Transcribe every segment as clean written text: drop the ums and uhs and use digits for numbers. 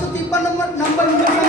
553 number injection.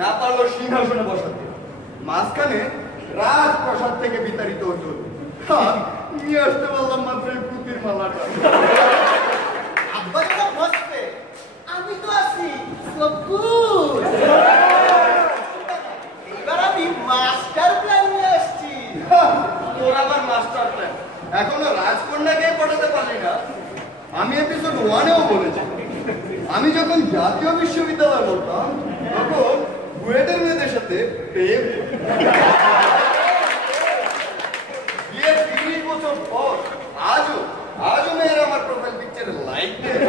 না পারলো সিংহাসনে বসাতে, মাঝখানে রাজপ্রাসাদ থেকে বিতাড়িত হতো। নিয়ে আসতে পারলাম মাত্র এই পুতির মালাটা। আব্বা তো বসবে, আমি তো আছি। এবার আমি মাস্টার প্ল্যান নিয়ে আসছি। তোর আবার মাস্টার প্ল্যান? এখনো রাজকন্যাকে পড়াতে পারলি না? আমি এপিসোড 1-এও বলেছি, আমি যখন জাতীয় বিশ্ববিদ্যালয়ে বলতাম তখন বুয়েটের মেয়েদের সাথে প্রেম। বিয়ের 30 বছর পর আজও মেয়েরা আমার প্রোফাইল পিকচারে লাইক দেয়,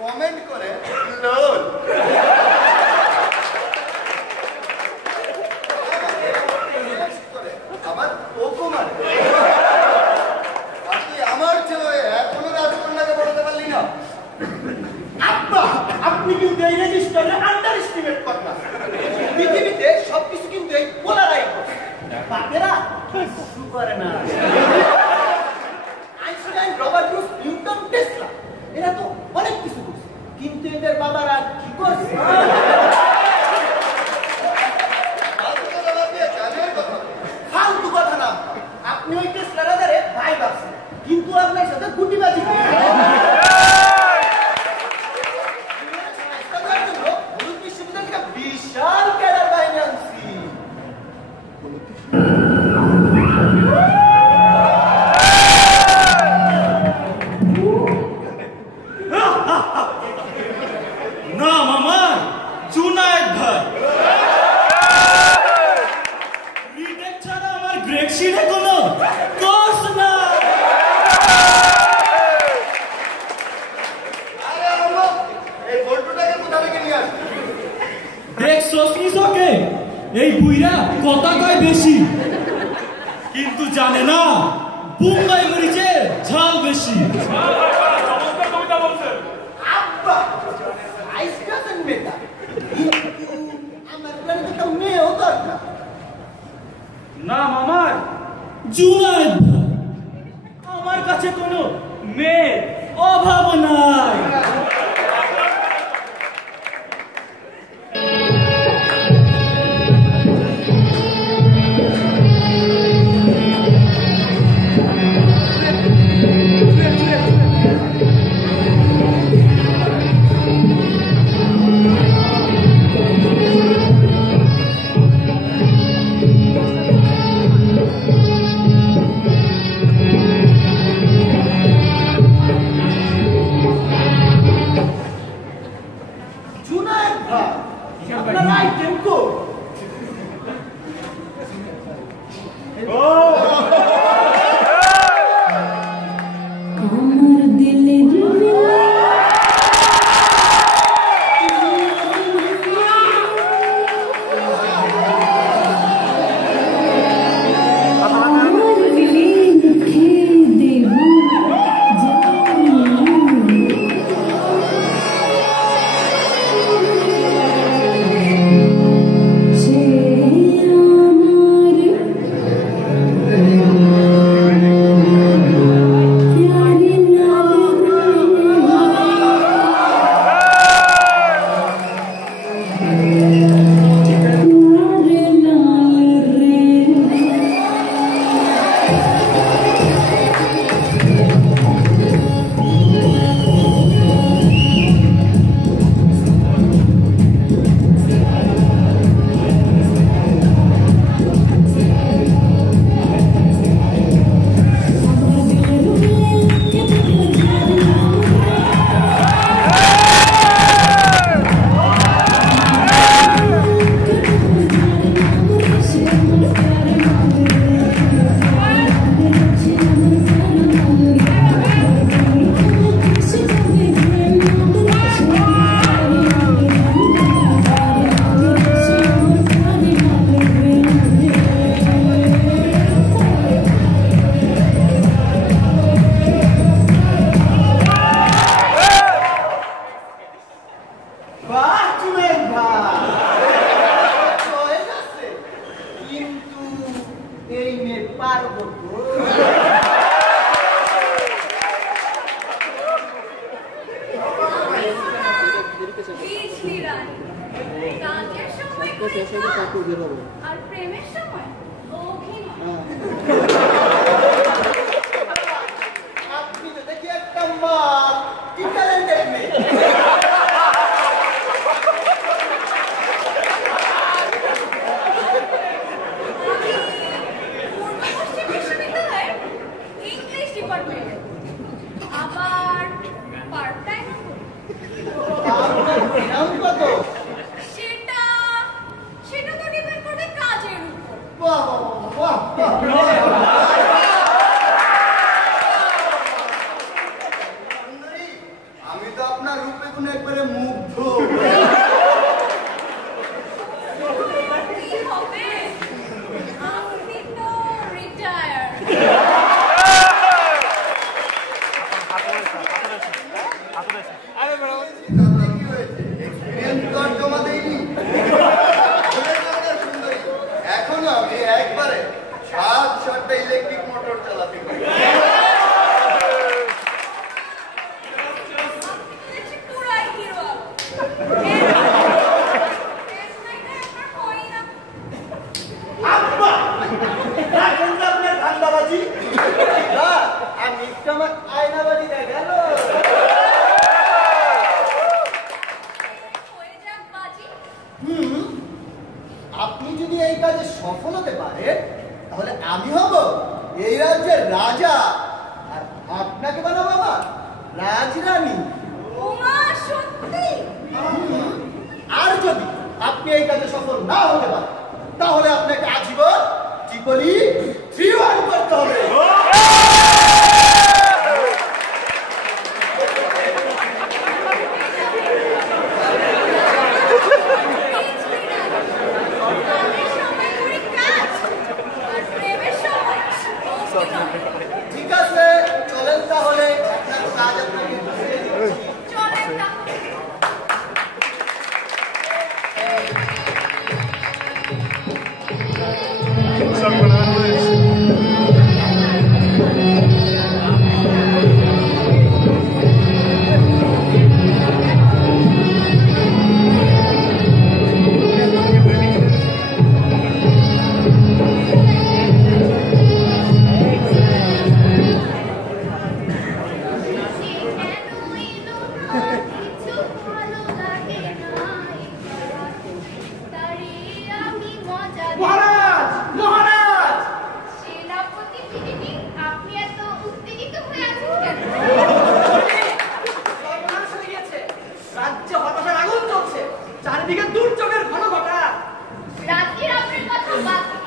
কমেন্ট করে লোল। আবার ওকো মারে। আমার ছেলে এখনো রাজকন্যাকে পড়াতে পারলি না? আব্বা, আপনি কিন্তু এই রেজিস্টারে আন্ডার এস্টিমেট করলেন। পৃথিবীতে সবকিছু কিন্তু এই পোলারাই করে, বাকিরা কিছু করে না। Einstein, Robert Bruce, Newton, Tesla এরা তো অনেক কিছু করছে, কিন্তু এদের বাবারা কি করছে? ফালতু কথা না। আপনি ওই টেসলা রাজারে ভাই ভাবছেন, কিন্তু আপনার সাথে গুটিবাজি করে। বিশাল ক্যাডার বাহিনী আনছি। না মামা, জুনায়েদ ভাই রিটেক ছাড়া আমার গ্রেড শিটে কোনো কোর্স না। এই বুইরা কথা কয় বেশি, কিন্তু জানে না বুম্বাই মরিচে ঝাল বেশি। আব্বা আইসকাছেন বেটা, আমার প্ল্যানে তো মেয়েও দরকার। না মামার জুনায়েদ ভাই, আমার কাছে কোনো মেয়ের অভাব নাই। করবে, আবার পার্ট টাইম কত? সেটা সেটা তো ডিপেন্ড করবে কাজের উপর। বাহ বাহ বাহ আমি তো আপনার রূপে গুণে একবারে মুগ্ধ। কি হবে? আপনি তো রিটায়ার। তাতে কি হয়েছে? এক্সপিরিয়েন্স তো আর জমা দেয়নি। সুন্দরী, এখনো আমি একবারে 7-8টা ইলেকট্রিক মোটর চালাতে পারি। পুরাই হিরো। আব্বা এখন তো আপনার ধান্দাবাজি না, আমি একটু আমার আয়নাবাজি দেখাল। আপনি যদি এই কাজে সফল হতে পারেন তাহলে আমি হব এই রাজ্যের রাজা, আর আপনাকে বানাবো আমার রাজরানী। ওমা সত্যি? আর যদি আপনি এই কাজে সফল না হতে পারেন তাহলে আপনাকে আজীবন ত্রিপলি 3-1 করতে হবে। ঠিক আছে, চলেন তাহলে আপনার কাজ আপনাকে বুঝিয়ে দিচ্ছি। মহারাজ, মহারাজ! সেনাপতি দিদি, আপনি এত উত্তেজিত হয়ে আছেন কেন? সর্বনাশ হয়ে গেছে। রাজ্যে হতাশার আগুন জ্বলছে, চারিদিকে দুর্যোগের ঘন ঘটা। রাত্রির আপনার কথা বাদ দিন।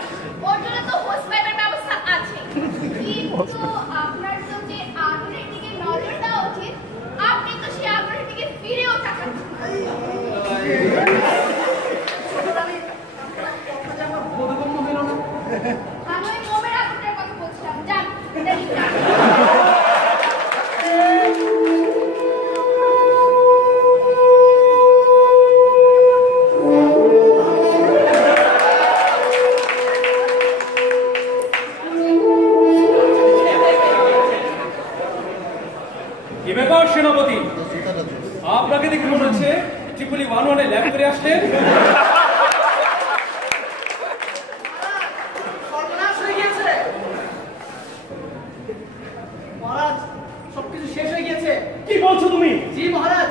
ওর জন্য তো হোস পাইপের ব্যবস্থা আছে। কিন্তু আপনার তো যে আগুনের দিকে নজর দেওয়া উচিত, আপনি তো সেই আগুনের দিকে ফিরেও তাকান। বোধগম্য হইল না। আমি ওই মোমের আগুনটার কথা বলছিলাম। যান, দেরি না। কি ব্যাপার সেনাপতি, আপনাকে দেখে মনে হচ্ছে ট্রিপলি 1-1 ল্যাব করে আসলেন। সর্বনাশ হয়ে গিয়েছে মহারাজ, সবকিছু শেষ হয়ে গিয়েছে। কি বলছো তুমি? জি মহারাজ,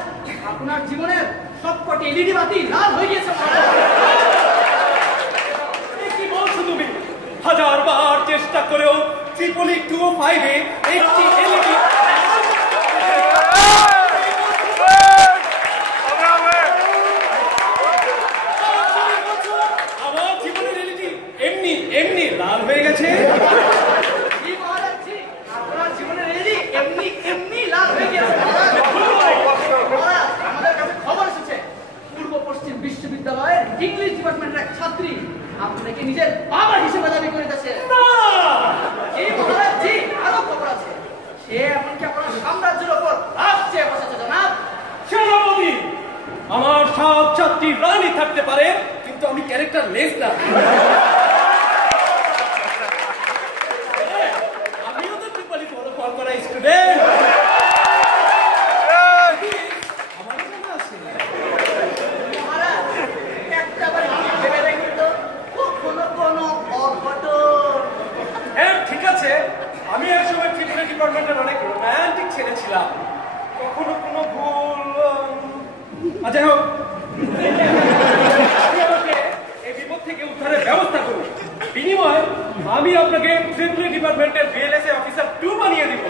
আপনার জীবনের সবকটি এলইডি বাতি লাল হয়ে গিয়েছে মহারাজ। কি বলছো তুমি? 1000 বার চেষ্টা করেও ট্রিপলি 205-এ একটি এলইডি আমার জীবনের এলইডি এমনি এমনি লাল হয়ে গেছে। জি মহারাজ, জি আপনার জীবনের এলইডি এমনি এমনি লাল হয়ে গিয়েছে মহারাজ। আমাদের কাছে খবর এসেছে, পূর্ব পশ্চিম বিশ্ববিদ্যালয়ের ইংলিশ ডিপার্টমেন্টের এক ছাত্রী আপনাকে নিজের বাবা হিসেবে দাবি করিতেছে। জি মহারাজ, জি আরো খবর আছে, সে এমনকি আপনার সাম্রাজ্যের ওপর রাজ চেয়ে বসেছে জনাব। সেনাপতি, আমার সব ছাত্রী রানী থাকতে পারে, কিন্তু আমি ক্যারেক্টার লেস না। আমিও তো ট্রিপলি ফল করা স্টুডেন্ট। আমারও জানা আছে। মহারাজ, একটা বার ভেবে দেখুন তো, কখনো কোনো অঘটন। হ্যাঁ ঠিক আছে, আমি এক সময় ট্রিপলি ডিপার্টমেন্টের অনেক রোম্যান্টিক ছেলে ছিলাম। কখনো কোনো ভুল আচ্ছা হোক, আপনি আমাকে এই বিপদ থেকে উদ্ধারের ব্যবস্থা করুন। বিনিময়ে আমি আপনাকে ট্রিপলি ডিপার্টমেন্টের বিএলএসএ অফিসার 2 বানিয়ে দিব।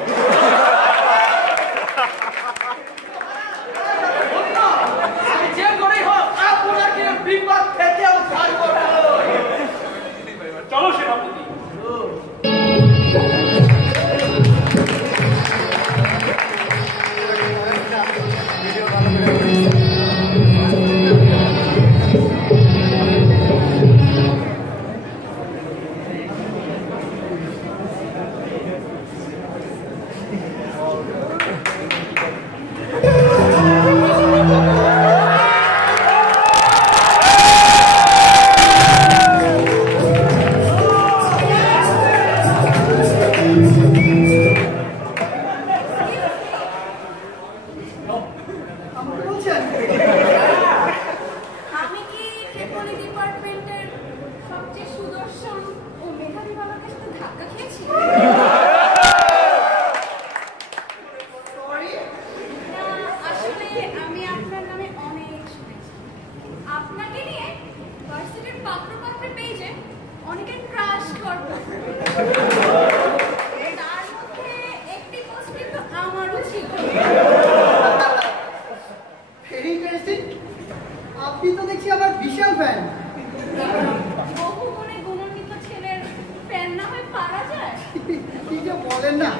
বলেন না,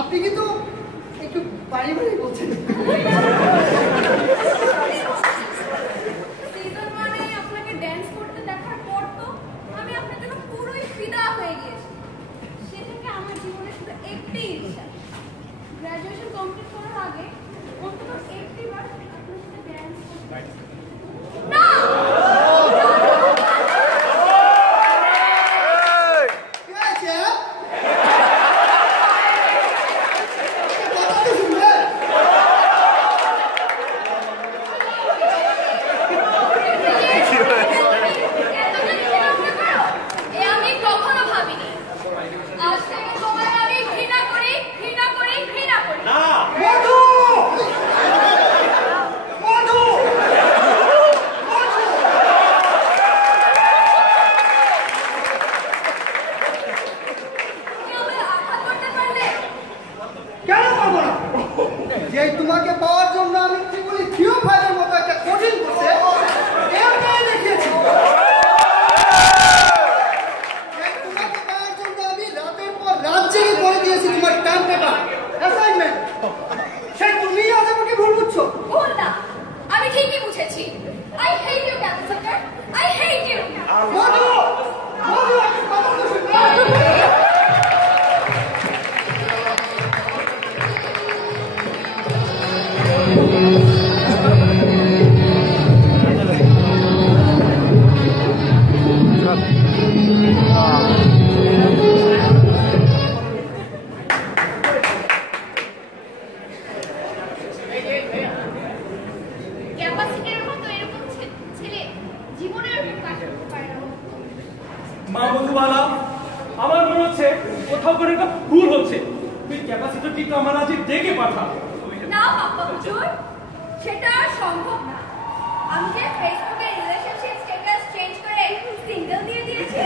আপনি কিন্তু একটু বাড়ি বাড়ি বলছেন। সিজন মানে আপনাকে ড্যান্স করতে দেখার পর তো আমি আপনার জন্য পুরোই ফিদা হয়ে গিয়েছি। সে থেকে আমার জীবনে শুধু একটি ইচ্ছা, গ্র্যাজুয়েশন কমপ্লিট করার আগে অন্তত একটি বার আপনার সাথে ড্যান্স করতে। না তোমাকে পাওয়ার জন্য আমি ত্রিপুরি থিও ফাইলের মতো একটা কঠিন করছে দেখিয়েছি। তোমাকে পাওয়ার জন্য আমি রাতের পর রাত জেগে করে দিয়েছি তোমার টাইম পেপার অ্যাসাইনমেন্ট। সে তুমি আজ আমাকে ভুল বুঝছো। ভুল না, আমি ঠিকই বুঝেছি। I hate you captain, I hate you. মধু মধু একটা কথা তো শুনবে। ক্যাপাসিটির মতো এরকম ছেলে জীবনের মা মধুবালা, আমার মনে হচ্ছে কোথাও করে একটা ভুল হচ্ছে। তুই ক্যাপাসিটিটা আমার আজ ডেকে পাঠা। না বাবা হুজুর, সেটা সম্ভব না। আমি যে ফেসবুকে রিলেশনশিপ স্ট্যাটাস চেঞ্জ করে সিঙ্গেল দিয়ে দিয়েছি।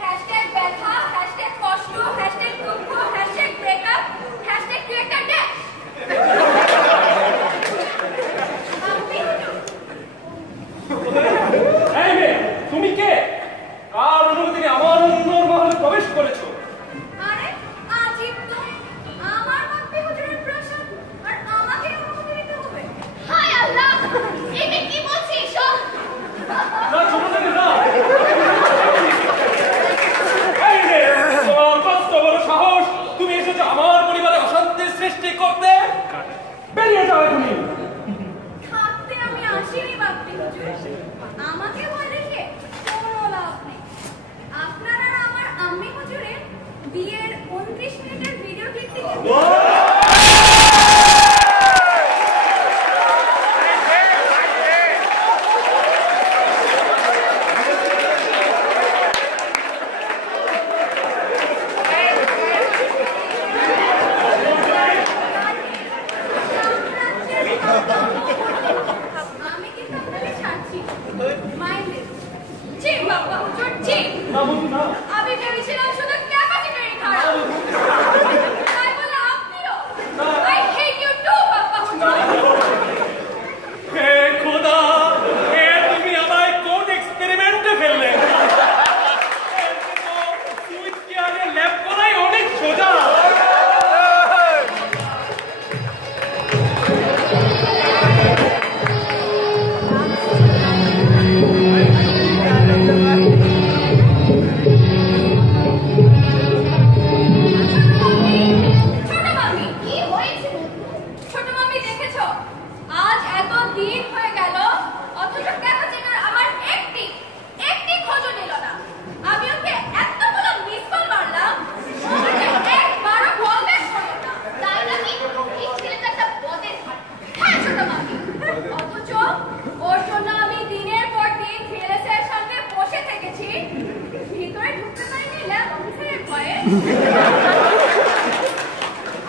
হ্যাশট্যাগ ব্যথা, হ্যাশট্যাগ কষ্ট, হ্যাশট্যাগ দুঃখ, হ্যাশট্যাগ ব্রেকআপ, হ্যাশট্যাগ তুই একটা ড্যাশ। এই মেয়ে, তুমি কে? কার অনুমতি নিয়ে আমার অন্যর মহলে প্রবেশ করেছো? আরে আজীব তো, আমার মাতৃ হুজুরের প্রসাদ আর আমাকে অনুমতি দিতে হবে। হায় আল্লাহ, এটা কি বলছিস? না ছোট থেকে না। এই রে, তোমার কত বড় সাহস! তুমি এসেছো আমার পরিবারে অশান্তির সৃষ্টি করতে। বেরিয়ে যাও তুমি। থাকতে আমি আসিনি মাতৃ হুজুর, আমাকে ভয় দেখে কোনো লাভ নেই। আপনার আর আমার আম্মি হুজুরের বিয়ের 29 মিনিটের ভিডিও ক্লিপ থেকে আমি কিন্তু আপনাকে ছাড়ছি। মাইন্ড জি বাবা হুজুর জি। না বন্ধু না। আমি ভেবেছিলাম শুধু ক্যাপাসিটারই খারাপ, তাই বলে আপনিও। I hate you too বাবা হুজুর। হে খোদা, হে তুমি আমায় কোন এক্সপেরিমেন্টে ফেললে? সুইচ কি আগে ল্যাব করাই অনেক সোজা। ছোট মামি কি হয়েছে? ছোট মামি দেখেছো, আজ এত দিন হয়ে গেল অথচ ক্যাপাসিটার আমার একটি খোঁজও নিল না। আমি ওকে এতগুলো মিস কল মারলাম, ও আমাকে একবারও কল ব্যাক করলো না। তাই নাকি? এই ছেলেটা একটা বদের হাত। হ্যাঁ ছোট মামি, অথচ ওর জন্য আমি দিনের পর দিন ভিএলএসের সঙ্গে বসে থেকেছি, ভিতরে ঢুকতে পারিনি ল্যাব অফিসারের ভয়ে।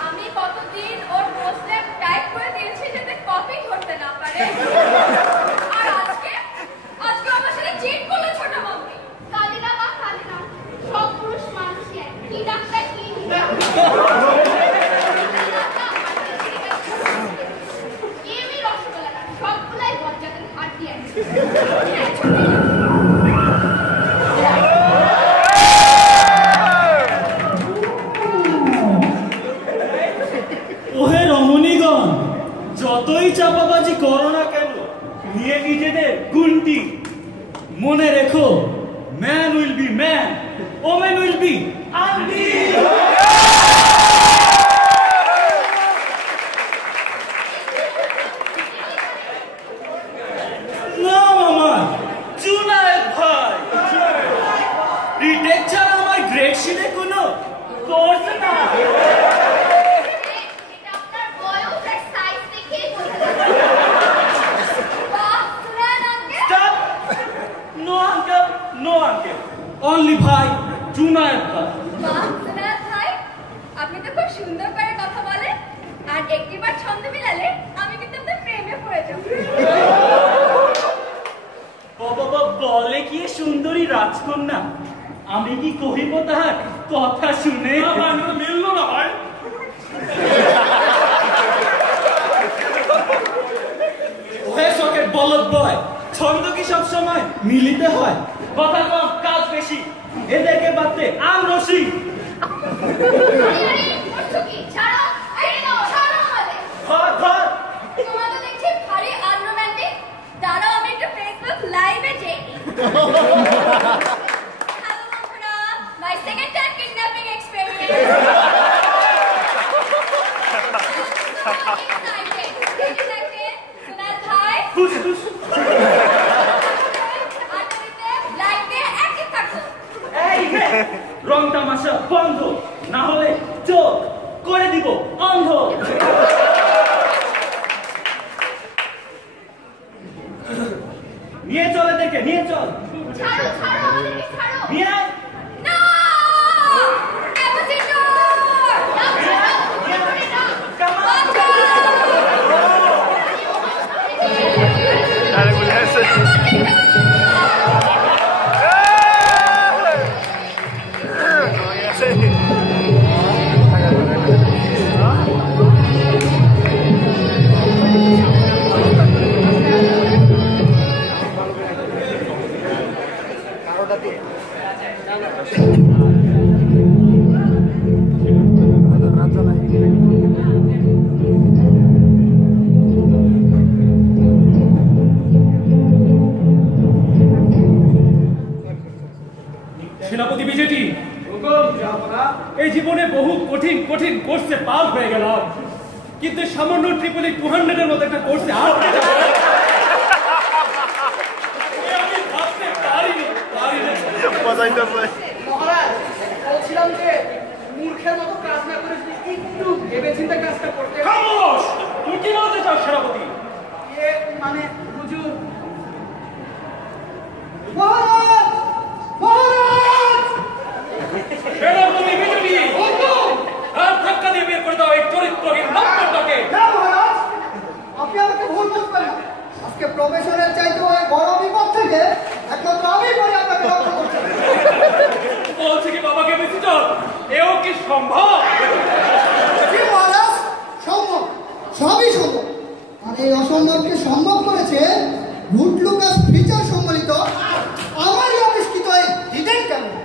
আমি কতদিন ওর পোস্টে টাইপ করে দিয়েছি যাতে কপি করতে না পারে। আর আজকে আমার সাথে চিট করলো ছোট মাম্মি। কালিনা বা কালিনা, সব পুরুষ মানুষই এক। কি ডাক্তার কি কেউই রসগোল্লা না, সবগুলাই বজ্জাতের হাত দিয়ে। চাপাবাজি করো না কেন? নিয়ে নিজেদের গুন্টি। মনে রেখো, man will be man, women will be aunty. না মামা, জুনায়েদ ভাই, রিটেক ছাড়া আমার গ্রেড শিটে কোনো কোর্স না। No uncle, only ভাই জুনায়েদ ভাই। জুনায়েদ ভাই, আপনি তো খুব সুন্দর করে কথা বলেন, আর একটিবার ছন্দ মিলালে আমি কিন্তু আপনার প্রেমে পড়ে যাব। বাবা বলে কি সুন্দরী রাজকন্যা, আমি কি কহিব তাহার কথা শুনে? মিলল না ভাই। ওহে শখের বলদ বয়, ছন্দ কি সব সময় মিলিতে হয়? কথা কম কাজ বেশি, এদেরকে বাদতে আম রসি। তোমাকে দেখছি ভারী আনরোম্যান্টিক। দাঁড়াও, আমি একটু ফেসবুক লাইভে যাই। হ্যালো বন্ধুরা, my second time kidnapping experience. Junaid ভাই, রং তামাশা বন্ধ, না হলে চোখ করে দিব অন্ধ। নিয়ে চলে দেখে, নিয়ে চল। ছাড়ো ছাড়ো, আমাদেরকে ছাড়ো। নিয়ে আয়। না, ক্যাপাসিটর না, সেনাপতি বিজেটি, এই জীবনে বহু কঠিন কঠিন কোর্সে পাস হয়ে গেলাম, কিন্তু সামান্য ট্রিপল 200-এর মতো একটা কোর্সে আটকে যাব আমি ভাবতে পারিনি। মহারাজ, বলছিলাম যে মূর্খের মতো কাজ না করে একটু ভেবেচিন্তে কাজটা করতে। খামোশ! তুমি কি বলতে চাও সেনাপতি? মানে হুজুর, মহারাজ! মহারাজ! সেনাপতি বিজেটি, আর ধাক্কা দিয়ে বের করে দাও এই চরিত্রহীন নক্ষত্রকে। না মহারাজ, আপনি আমাকে ভুল বুঝবেন না। আজকে প্রফেসরের চাইতে ওই বড় বিপদ থেকে একমাত্র আমি বলি আপনাকে রক্ষা করতে। বলছে কি বাবাকে বেশি চল, এও কি সম্ভব? জি মহারাজ, সম্ভব, সবই সম্ভব। আর এই অসম্ভবকে সম্ভব করেছে রুট লুকাস ফিচার সম্বলিত আমারই আবিষ্কৃত এই হিডেন ক্যামেরা,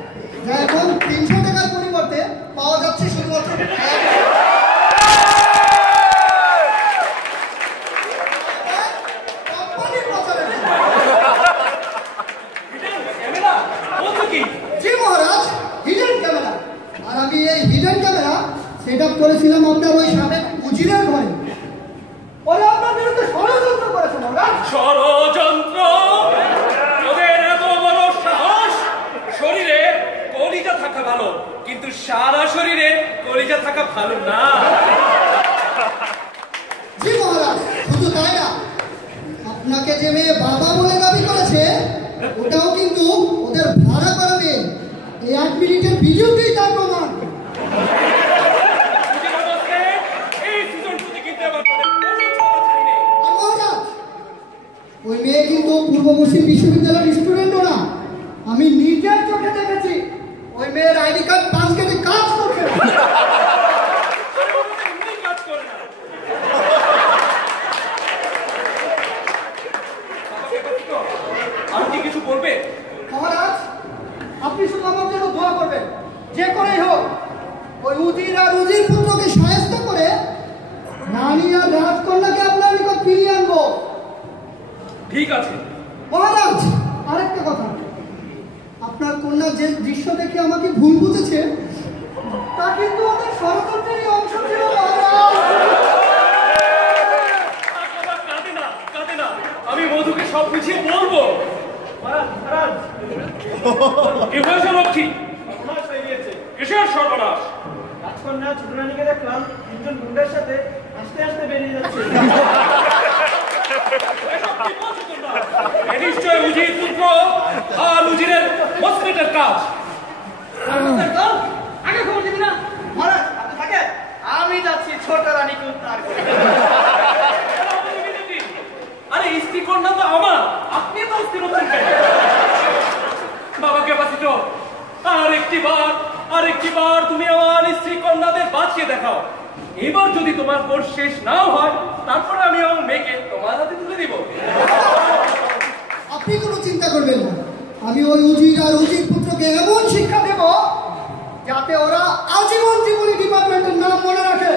যা এখন 300 টাকার পরিবর্তে পাওয়া যাচ্ছে শুধুমাত্র কোম্পানির প্রচারের জন্য। ক্যামেরা বলছো কি? জি মহারাজ, হিডেন ক্যামেরা। আর আমি এই হিডেন ক্যামেরা সেট আপ করেছিলাম আপনার ওই সাবেক উজিরের ঘরে। ওরা আপনার বিরুদ্ধে ষড়যন্ত্র করেছে মহারাজ। ষড়যন্ত্র? ওদের এত বড় সাহস! শরীরে কলিজা থাকা ভালো, কিন্তু সারা শরীরে কলিজা থাকা ভালো না। জি মহারাজ, শুধু তাই না, আপনাকে যে মেয়ে বাবা বলে দাবি করেছে ওটাও কিন্তু ওদের ভাড়া করা মেয়ে। এই 8 মিনিটের ভিডিওতেই তার প্রমাণ। এই সিজন 2-তে কিন্তু আমার কোনো ছাড়াছাড়ি নেই। আর মহারাজ, ওই মেয়ে কিন্তু পূর্ব পশ্চিম বিশ্ববিদ্যালয়ের স্টুডেন্টও না। আমি নিজের চোখে দেখেছি ওই মেয়ের আইডি কার্ড পাঁচ কেটে কাজ করছে। এমনি কাজ করে না। আর কি কিছু বলবে? মহারাজ, আপনি শুধু আমার জন্য দোয়া করবেন, যে করেই হোক ওই উজির আর উজির পুত্রকে সাহায্য করে রানী আর রাজকন্যাকে আপনার নিকট ফিরিয়ে আনবো। ঠিক আছে। মহারাজ, আরেকটা কথা, আপনার কন্যা যে দৃশ্য দেখে আমাকে ভুল বুঝেছে তা কিন্তু আমাদের ষড়যন্ত্রেরই অংশ ছিল। কাঁদে না, আমি মধুকে সব বুঝিয়ে বলবো। কি হয়েছে লক্ষ্মী? কিসের সর্বনাশ? রাজকন্যা ছোট রানীকে দেখলাম তিনজন গুন্ডার সাথে আস্তে আস্তে বেরিয়ে যাচ্ছে। নিশ্চয় উজির পুত্র আর উজিরের মস্তিষ্কের কাজ। আগে খবর দিবি না মহারাজ? আপনি থাকেন, আমি যাচ্ছি ছোট রানীকে উদ্ধার করে। আরে স্ত্রী কন্যা তো আমার, আপনি তো স্থির হচ্ছেন কেন? বাবা ক্যাপাসিটো, আরেকটি বার তুমি আমার স্ত্রী কন্যাদের বাঁচিয়ে দেখাও। এবার যদি তোমার কোর্স শেষ নাও হয়, তারপরে আমি আমার মেয়েকে তোমার হাতে তুলে দিব। আপনি কোনো চিন্তা করবেন না, আমি ওই উজির আর উজির পুত্রকে এমন শিক্ষা দেব যাতে ওরা আজীবন জীবনী ডিপার্টমেন্টের নাম মনে রাখে।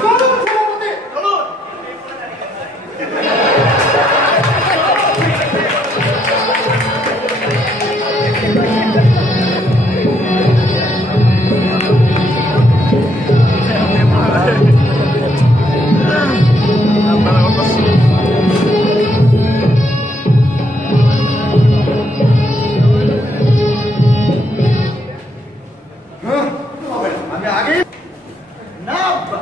চলুন সেনাপতি, চলুন। আমি আগে না আব্বা,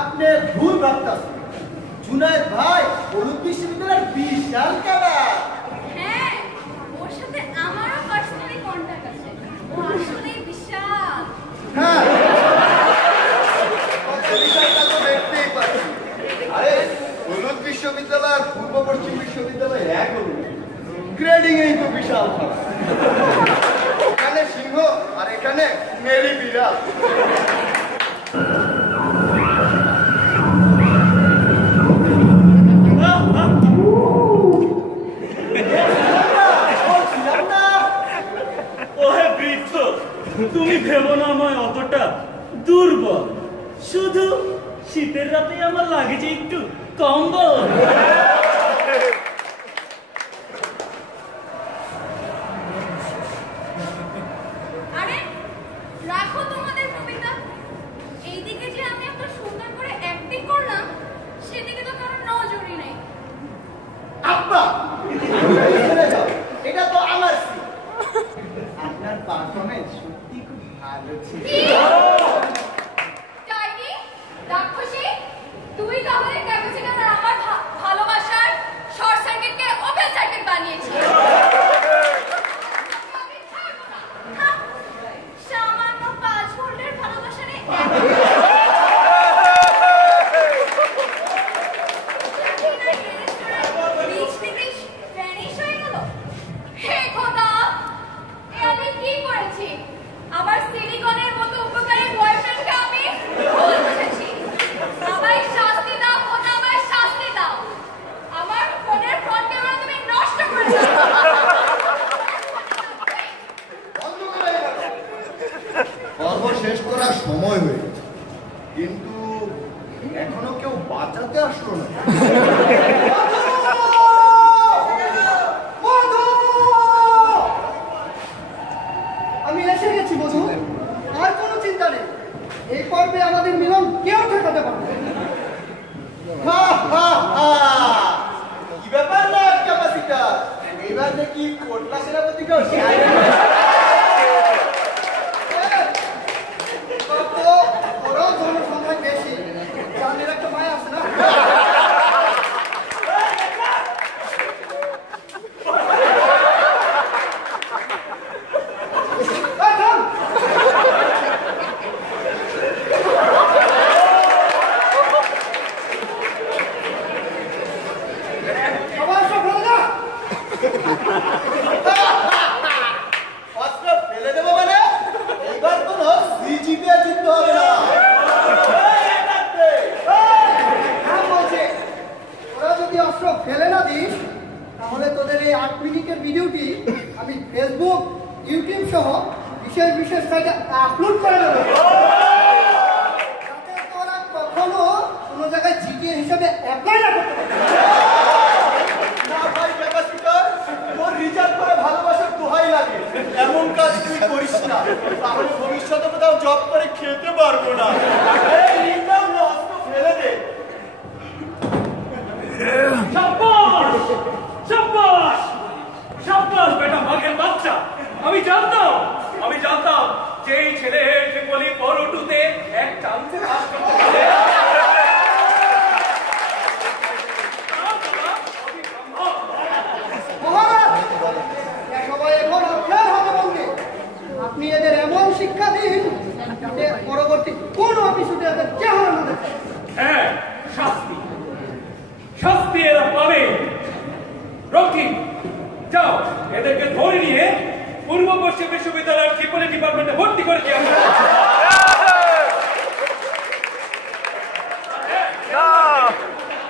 আপনি ভুল ভাবতেছেন। জুনায়েদ ভাই হলুদ বিশ্ববিদ্যালয়ের বিশাল ক্যাডার। হ্যাঁ, ওর সাথে আমারও পার্সোনালি কন্টাক্ট আছে। ও আসলেই বিশাল। হ্যাঁ, বিষয়টা তো দেখতেই পাচ্ছি। আরে হলুদ বিশ্ববিদ্যালয় আর পূর্ব পশ্চিম বিশ্ববিদ্যালয় এক হল, গ্রেডিং এই তো বিশাল ফারাক। ওখানে সিংহ আর এখানে মেরি বিড়াল। ওহে বৃদ্ধ, তুমি ভেবো না আমায় অতটা দুর্বল। শুধু শীতের রাতে আমার লাগে যে একটু কম্বল। আরে রাখো তোমাদের কবিতা। এইদিকে যে আমি এত সুন্দর করে অ্যাক্টিং করলাম, সেদিকে তো কারোর নজরই নেই। আব্বা, এটা তো আমার সিন। আপনার পারফরমেন্স সত্যি খুব ভালো ছিল। ডাইনি, রাক্ষসী, তুই তাহলে ক্যাপাসিটার আর আমার ভালোবাসার শর্ট সার্কিটকে ওপেন সার্কিট বানিয়েছিস। আমি ছাড়বো না। হ্যাঁ, সামান্য 5 ভোল্টের ভালোবাসা রে। হে খোদা, এ আমি কি করেছি? আমার সিলিকনের মতো উপকারী বয়ফ্রেন্ডকে আমি ভুল বুঝেছি। আমায় শাস্তি দাও খোদা, আমায় শাস্তি দাও। আমার ফোনের ফ্রন্ট ক্যামেরা তুমি নষ্ট করেছো। বন্ধ করে এবার। পর্ব শেষ করার সময় হয়ে গেছে, কিন্তু এখনো কেউ বাঁচাতে আসলো না। আমি এসে গেছি বধূ, আর কোনো চিন্তা নেই। এই পর্বে আমাদের মিলন কেউ ঠেকাতে পারবে না। কি ব্যাপার না ক্যাপাসিটার? এবার দেখি কোটলা সেনাপতিকেও ওরাও জনসংখ্যায় বেশি, জানের একটা মায় আছে না। সবার সব ভালো না? অস্ত্র ফেলে দেবো মানে? এইবার কোনো সিজিপি জিততে হবে না। হ্যাঁ বলছে, ওরা যদি অস্ত্র ফেলে না দিস, তাহলে তোদের এই 8 মিনিটের ভিডিওটি আমি ফেসবুক, ইউটিউব সহ বিশেষ সাইটে আপলোড করে দেবো, যাতে তোরা কখনো কোনো জায়গায় জিটিএ হিসেবে অ্যাপ্লাই না করতে পারি? না ভাই ক্যাপাসিটর, তোর রিজার্ভ করে ভালোবাসার দোহাই লাগে। এমন কাজ তুই করিস না, তাহলে ভবিষ্যতে কোথাও জব করে খেতে পারবো না। এই রিজার্ভ নষ্ট ফেলে দে। শাবাশ! শাবাশ! শাবাশ বেটা বাঘের বাচ্চা! আমি জানতাম যে এই ছেলে ট্রিপলি পরোটুতে এক চান্সে পাস করতে পারে। মহারাজ, এরা সবাই এখন আপনার হাতে বন্দী। আপনি এদের এমন শিক্ষা দিন যাতে পরবর্তী কোন অফিসে এদের চেহারা না দেখে। হ্যাঁ, শাস্তি এরা পাবে। রকি, যাও এদেরকে ধরে নিয়ে পূর্ব পশ্চিম বিশ্ববিদ্যালয়ের ট্রিপলি ডিপার্টমেন্টে ভর্তি করে দিয়ে আসো।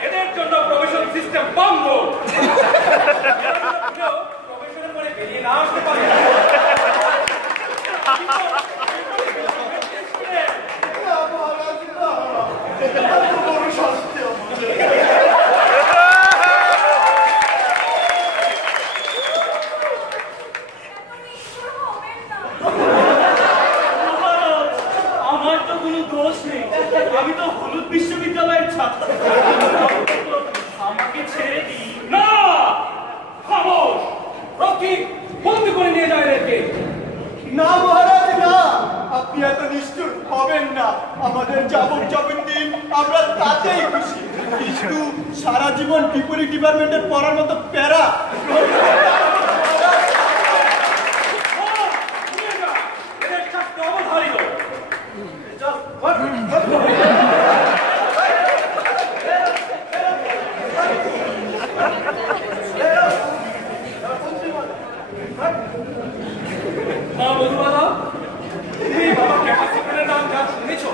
এদের জন্য প্রবেশন সিস্টেম বন্ধ। প্রবেশনের পরে বেরিয়ে না আসতে পারে। বড় শাস্তি আমার তো কোনো দোষ নেই, আমি তো হলুদ বিশ্ববিদ্যালয়ের ছাত্র। আমাকে ছেড়ে দিই। না, খামোশ! রকি, বন্দি করে নিয়ে যায় এদেরকে। না মহারাজ না, আপনি এত নিষ্ঠুর হবেন না। আমাদের যাবজ্জীবন দিন আমরা তাতেই খুশি, কিন্তু সারা জীবন ট্রিপলি ডিপার্টমেন্টের পড়ার মতো প্যারা এদের শাস্তি অবধারিত। মা মধুবালা, তুমি বাবা ক্যাপাসিটরের নাম যা শুনেছ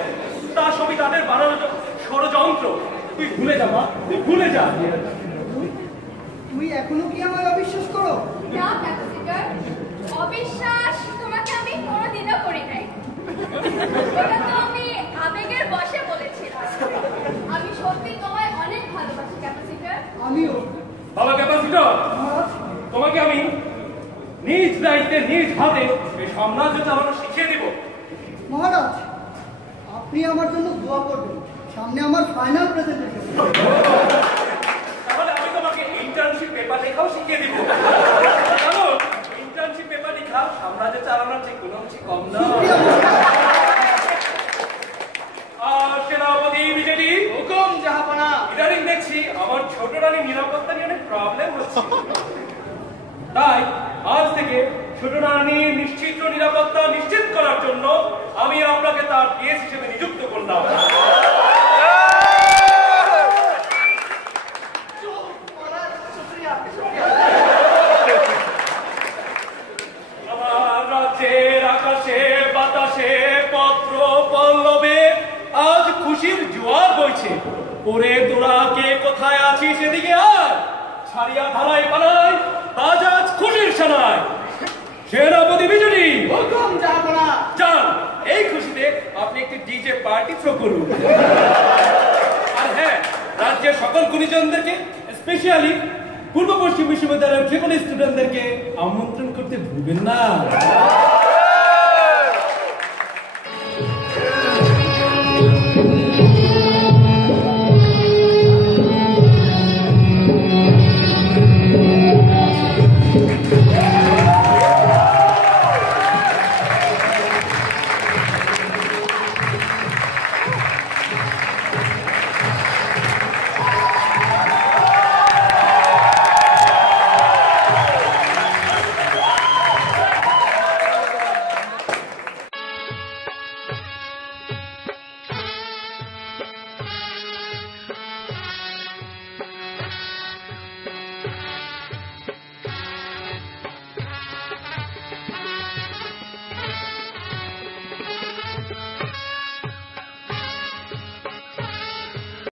তা সবই তাদের বানানো ষড়যন্ত্র। তুই ভুলে যা মা, তুই ভুলে যা। তুই এখনো কি আমার অবিশ্বাস করো? না ক্যাপাসিটর, অবিশ্বাস তোমাকে আমি কোনোদিনও করি নাই। ওটা তো আমি আবেগের বশে বলেছিলাম। আমি সত্যি তোমায় অনেক ভালোবাসি ক্যাপাসিটর। আমিও। বাবা ক্যাপাসিটর, তোমাকে আমি নিজ দায়িত্বে নিজ হাতে এই সাম্রাজ্য চালানো শিখিয়ে দিব। মহারাজ, আপনি আমার জন্য দোয়া করবেন। সামনে আমার ফাইনাল প্রেজেন্টেশন। তাহলে আমি তোমাকে ইন্টার্নশিপ পেপার লেখাও শিখিয়ে দিব। জানো, ইন্টার্নশিপ পেপার লেখা সাম্রাজ্য চালানোর যে কোনো অংশে কম না। আর সেনাপতি বিজেপি, হুকুম জাহাপনা। ইদানিং দেখছি আমার ছোট রানীর নিরাপত্তা নিয়ে অনেক প্রবলেম হচ্ছে। তাই আজ থেকে ছোট রানীর নিশ্চিত নিরাপত্তা নিশ্চিত করার জন্য আমি আপনাকে তার পিএস হিসেবে নিযুক্ত করলাম। আমার রাজ্যের আকাশে বাতাসে পত্র পল্লবে আজ খুশির জোয়ার বইছে। ওরে তোরা কে কোথায় আছিস এদিকে আয়, ছাড়িয়া ধারায় পালায় বাজাজ খুশির সানায়। সেনাপতি বিজেপি, হুকুম জাহাপনা। যান এই খুশিতে আপনি একটি ডিজে পার্টি থ্রো করুন। আর হ্যাঁ, রাজ্যের সকল গুণীজনদেরকে, স্পেশালি পূর্ব পশ্চিম বিশ্ববিদ্যালয়ের ট্রিপলি স্টুডেন্টদেরকে আমন্ত্রণ করতে ভুলবেন না।